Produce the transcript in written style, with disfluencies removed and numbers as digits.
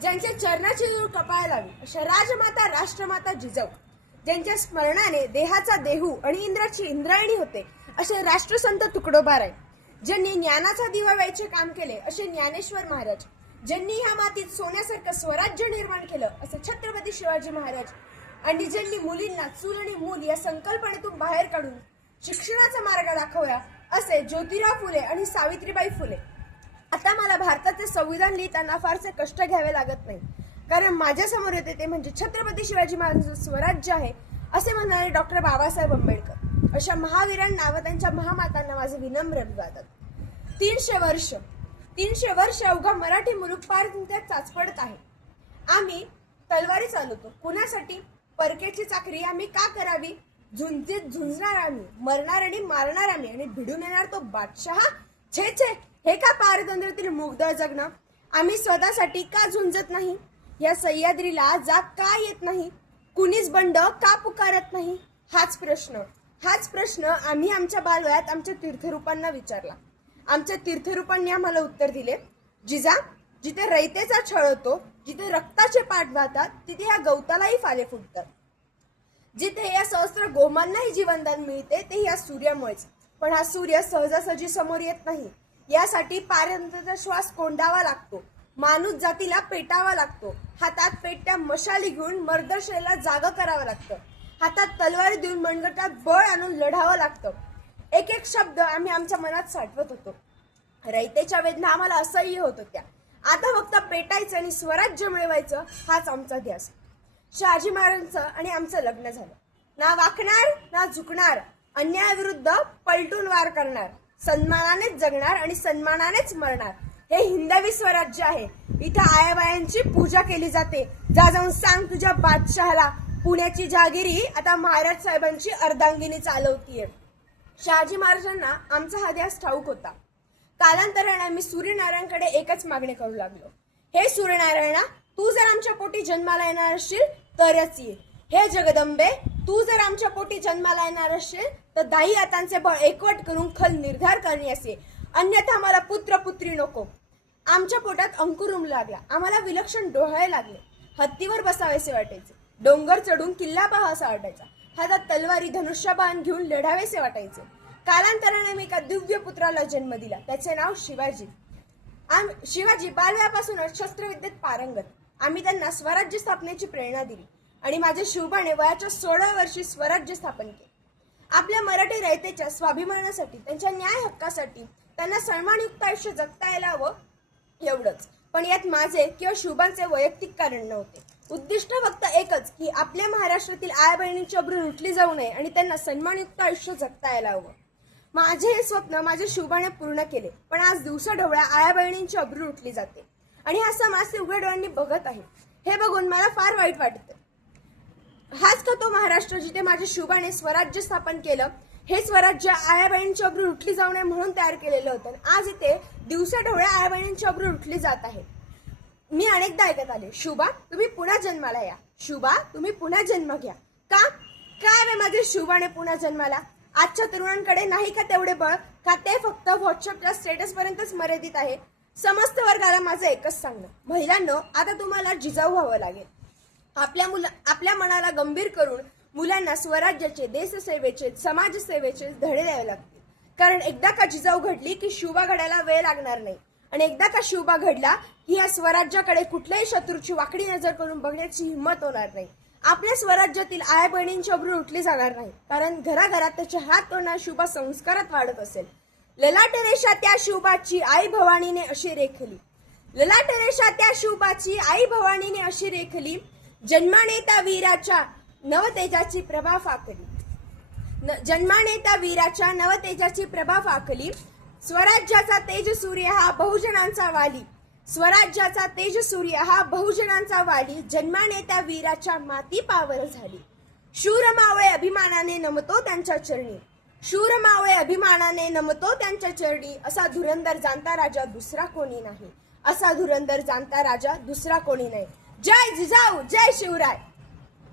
ज्यांच्या चरणाची धूळ कपाळाला लावी अशा राजमाता राष्ट्रमाता जिजाऊ, ज्यांच्या स्मरणाने देहाचा देहू आणि इंद्राची इंद्रायणी होते असे राष्ट्रसंत तुकडोबाराय, ज्यांनी ज्ञानाचा दिवा व्हायचे काम केले असे ज्ञानेश्वर महाराज, ज्यांनी ह्या मातीत सोन्यासारखं स्वराज्य निर्माण केलं असे छत्रपती शिवाजी महाराज, आणि ज्यांनी मुलींना चूल आणि मूल या संकल्पनेतून बाहेर काढून शिक्षणाचा मार्ग दाखवला असे ज्योतिराव फुले आणि सावित्रीबाई फुले. आता मला भारताचे संविधान लिहिताना फारसे कष्ट घ्यावे लागत नाही, कारण माझ्या समोर येते ते म्हणजे छत्रपती शिवाजी महाराजांचं स्वराज्य आहे असे म्हणणारे डॉक्टर बाबासाहेब आंबेडकर. अशा महावीरांना व त्यांच्या महामातांना माझे विनम्र अभिवादन. 300 वर्ष अवघा मराठी मुलूक पार त्यात चाचपडत आहे. आम्ही तलवारी चालवतो कुणासाठी? परकेची चाकरी आम्ही का करावी? झुंजीत झुंजणार आम्ही, मरणार आणि मारणार आम्ही, आणि भिडून येणार तो बादशहा. छे छे, हे का पारतंत्र्यातील मुग्ध जगणं? आम्ही स्वतःसाठी का झुंजत नाही? या सह्याद्रीला जाग का येत नाही? कुणीच बंड का पुकारत नाही? हाच प्रश्न आम्ही आमच्या बालवयात आमच्या तीर्थरूपांना विचारला. आमच्या तीर्थरूपांनी आम्हाला उत्तर दिले, जिजा, जिथे रयतेचा छळ होतो, जिथे रक्ताचे पाठ वाहतात, तिथे ह्या गवतालाही फाले फुटतात. जिथे या सहस्त्र गोमांनाही जीवनदान मिळते ते ह्या सूर्यामुळेच. पण हा सूर्य सहजासहजी समोर येत नाही. यासाठी पारतंत्र्याचा श्वास कोंडावा लागतो, माणूस जातीला पेटावा लागतो, हातात पेटत्या मशाली घेऊन मर्दशेला जागं करावं लागतं, हातात तलवारी देऊन मनगटात बळ आणून लढावं लागतं. एक एक शब्द आम्ही आमच्या मनात साठवत होतो. रयतेच्या वेदना आम्हाला असह्य होत होत्या. आता फक्त पेटायचं आणि स्वराज्य मिळवायचं हाच आमचा ध्यास. शहाजी महाराजांचं आणि आमचं लग्न झालं. ना वाकणार ना झुकणार, अन्यायाविरुद्ध पलटून वार करणार, सन्मानानेच जगणार आणि सन्मानानेच मरणार. हे हिंदवी स्वराज्य आहे. इथं आयाबायांची पूजा केली जाते. जा जाऊन सांग तुझ्या बादशहाला, पुण्याची जहागिरी आता महाराज साहेबांची अर्धांगिनी चालवतीये. शहाजी महाराजांना आमचा हा ध्यास ठाऊक होता. कालांतराने आम्ही सूर्यनारायणकडे एकच मागणी करू लागलो, हे सूर्यनारायणा, तू जर आमच्या पोटी जन्माला येणार असशील तरच ये. हे जगदंबे, तू जर आमच्या पोटी जन्माला येणार असशील तर दाही हातांचे बळ एकवट करून खल निर्धार करण्यास ये, अन्यथा मला पुत्र पुत्री नको. आमच्या पोटात अंकुर उमलू लागला. आम्हाला विलक्षण डोहाळे लागले. हत्तीवर बसावेसे वाटायचे, डोंगर चढून किल्ला पाहावासा वाटायचा, हातात तलवारी धनुष्यबाण घेऊन लढावेसे वाटायचे. कालांतराने मी एका दिव्य पुत्राला जन्म दिला. त्याचे नाव शिवाजी. शिवाजी बालवयापासूनच शस्त्रविद्येत पारंगत. आम्ही त्यांना स्वराज्य स्थापनेची प्रेरणा दिली आणि माझ्या शिवबाने वयाच्या 16 वर्षी स्वराज्य स्थापन केले. आपल्या मराठी रयतेच्या स्वाभिमानासाठी, त्यांच्या न्याय हक्कासाठी त्यांना सन्मानयुक्त आयुष्य जगता यायला हवं एवढंच. पण यात माझे किंवा शिवबांचे वैयक्तिक कारण नव्हते. उद्दिष्ट फक्त एकच की आपल्या महाराष्ट्रातील आया बहिणींची अब्रू लुटली जाऊ नये आणि त्यांना सन्मानयुक्त आयुष्य जगता यायला हवं. माझे हे स्वप्न माझ्या शिवबाने पूर्ण केले. पण आज दिवसाढवळ्या आया बहिणींची अब्रू लुटली जाते आणि हा समाज ते उघड्या डोळ्यांनी बघत आहे. हे बघून मला फार वाईट वाटतं. हाच का तो महाराष्ट्र जिथे माझ्या शिवबाने स्वराज्य स्थापन केलं? हे स्वराज्य आया बहिणींची अब्रू लुटली जाऊ नये म्हणून तयार केलेलं होतं. आज इथे दिवसाढवळ्या आया बहिणींची अब्रू लुटली जात आहे. मी अनेकदा ऐकत आले, शिवबा तुम्ही पुन्हा जन्माला या, शिवबा तुम्ही पुन्हा जन्म घ्या. का काय माझ्या शिवबाने पुन्हा जन्माला? आजच्या तरुणांकडे नाही का तेवढे बळ? का ते फक्त व्हॉट्सअपच्या स्टेटस पर्यंतच मर्यादित आहे? समस्त वर्गाला माझं एकच सांगणं, महिलांनो, आता तुम्हाला जिजाऊ व्हावं लागेल. आपल्या मनाला गंभीर करून मुलांना स्वराज्याचे, देशसेवेचे, समाजसेवेचे धडे द्यावे लागतील. कारण एकदा का जिजाऊ घडली की शिवबा घडायला वेळ लागणार नाही, आणि एकदा का शिवबा घडला की या स्वराज्याकडे कुठल्याही शत्रूची वाकडी नजर करून बघण्याची हिंमत होणार नाही. आपल्या स्वराज्यातील आया बहिणींची अब्रू उठली जाणार नाही, कारण घराघरात त्याचे हात तोडणारा शिवबा संस्कारात वाढत असेल. ललाट रेषा त्या शिवबाची आई भवानीने अशी रेखली, ललाट रेषा त्या शिवबाची आई भवानीने अशी रेखली, जन्माने त्या वीराच्या नवतेजाची प्रभा फाकली, जन्माने त्या वीराच्या नवतेजाची प्रभा फाकली. स्वराज्याचा तेज सूर्य हा बहुजनांचा वाली, स्वराज्याचा तेज सूर्य हा बहुजनांचा वाली, जन्माने त्या वीराच्या माती पावर झाली. शूर मावळे अभिमानाने नमतो त्यांच्या चरणी, शूर मावळे अभिमानाने नमतो त्यांच्या चरणी. असा धुरंदर जाणता राजा दुसरा कोणी नाही, असा धुरंदर जाणता राजा दुसरा कोणी नाही. जय जिजाऊ, जय शिवराय.